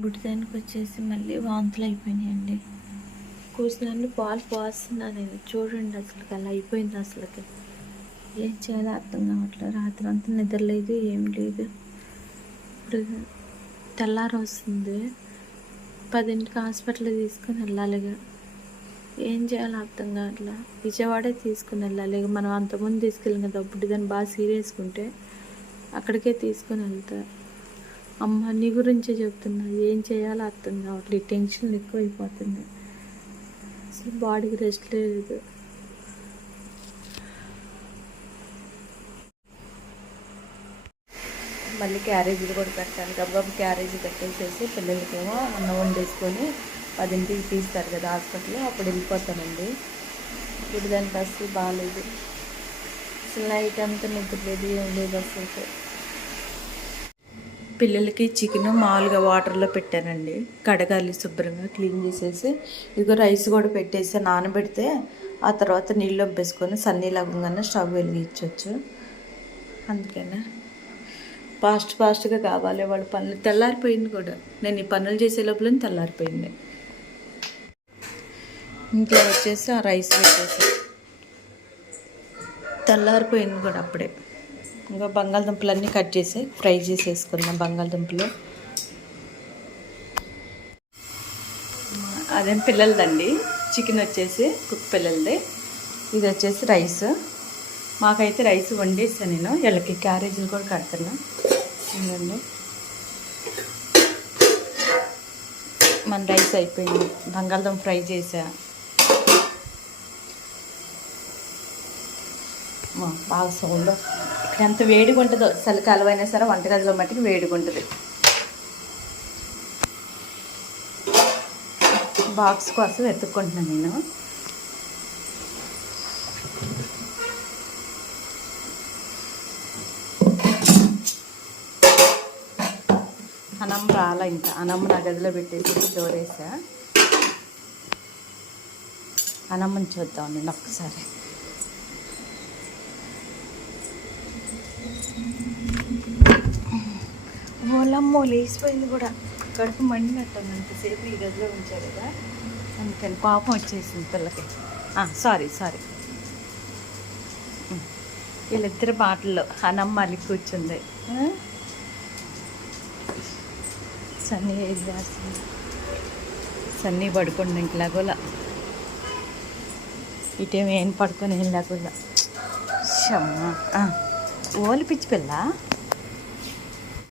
బుడిదానికి వచ్చేసి మళ్ళీ వాంతులు అయిపోయినాయండి. కూర్చున్నాను పాలు పోస్తున్నాను నేను. చూడండి అసలు అలా అయిపోయింది. అసలుకి ఏం చేయాలో అర్థం కావట్లేదు. రాత్రి అంతా నిద్రలేదు, ఏం లేదు. ఇప్పుడు తెల్లారి వస్తుంది. 10ంటికి హాస్పిటల్కి తీసుకుని వెళ్ళాలిగా. ఏం చేయాలో అర్థం కావట్లా. విజయవాడే తీసుకుని వెళ్ళాలి. మనం అంతకుముందు తీసుకెళ్ళిన కదా బుడిదాన్ని బాగా సీరియస్గా ఉంటే అక్కడికే తీసుకుని వెళ్తారు. అమ్మ నీ గురించే చెప్తున్నా. ఏం చేయాలో అర్థం కావట్లేదు. టెన్షన్ ఎక్కువ అయిపోతుంది. అసలు బాడీకి రెస్ట్ లేదు. మళ్ళీ క్యారేజీలు కూడా పెట్టాలి. గబగబా క్యారేజీ పెట్టేసేసి పిల్లలకేమో అన్నం వండేసుకొని 10ంటికి తీస్తారు కదా హాస్పిటల్, అప్పుడు వెళ్ళిపోతానండి. ఇప్పుడు దానికి అసలు బాగాలేదు. అసలు నైట్ అంతా నిద్ర లేదు, ఏం లేదు అసలు. పిల్లలకి చికెన్ మామూలుగా వాటర్లో పెట్టానండి. కడగాలి, శుభ్రంగా క్లీన్ చేసేసి. ఇదిగో రైస్ కూడా పెట్టేసి నానబెడితే ఆ తర్వాత నీళ్ళు వంపేసుకొని సన్నీలాగా స్టవ్ వెలిగించవచ్చు. అందుకనే ఫాస్ట్గా కావాలి వాళ్ళ పనులు. తెల్లారిపోయింది కూడా. నేను ఈ పనులు చేసే లోపల తెల్లారిపోయింది. ఇంట్లో వచ్చేసి ఆ రైస్ పెట్టేసి తెల్లారిపోయింది కూడా అప్పుడే. ఇంకా బంగాళదుంపలన్నీ కట్ చేసి ఫ్రై చేసేసుకున్నాం. బంగాళదుంపలు అదేం పిల్లలదండి. చికెన్ వచ్చేసి కుక్ పిల్లలది. ఇది వచ్చేసి రైస్. మాకైతే రైస్ వండేసాను నేను. వీళ్ళకి క్యారేజీలు కూడా కడుతున్నా. ఇంకండి మన రైస్ అయిపోయింది. బంగాళదుంప ఫ్రై చేసా. బాగా సౌండ్. ఇక్కడ ఎంత వేడిగా ఉంటుందో. చలికాలం అయినా సరే వంటగదిలో మట్టికి వేడిగా ఉంటుంది. బాక్స్ కోసం వెతుక్కుంటున్నాను నేను. అన్నం రాలా. ఇంకా అన్నం నా గదిలో పెట్టేసి డోరేసా. అన్నం చూద్దాం నేను ఒక్కసారి. ఓలమ్మో లేచిపోయింది కూడా. కడుపు మండినట్టు అంతసేపు ఈ గదిలో ఉంచారు కదా, అందుకని పాపం వచ్చేసింది పిల్లకి. సారీ వీళ్ళిద్దరి మాటల్లో అన్నమ్మ అలి కూర్చుంది. సన్నీ వేసింది. సన్నీ పడుకోండి ఇంక లగోలా. ఇటేమో ఏం పడుకొని ఏం లగోలా. ఓలి పిచ్చి పిల్ల.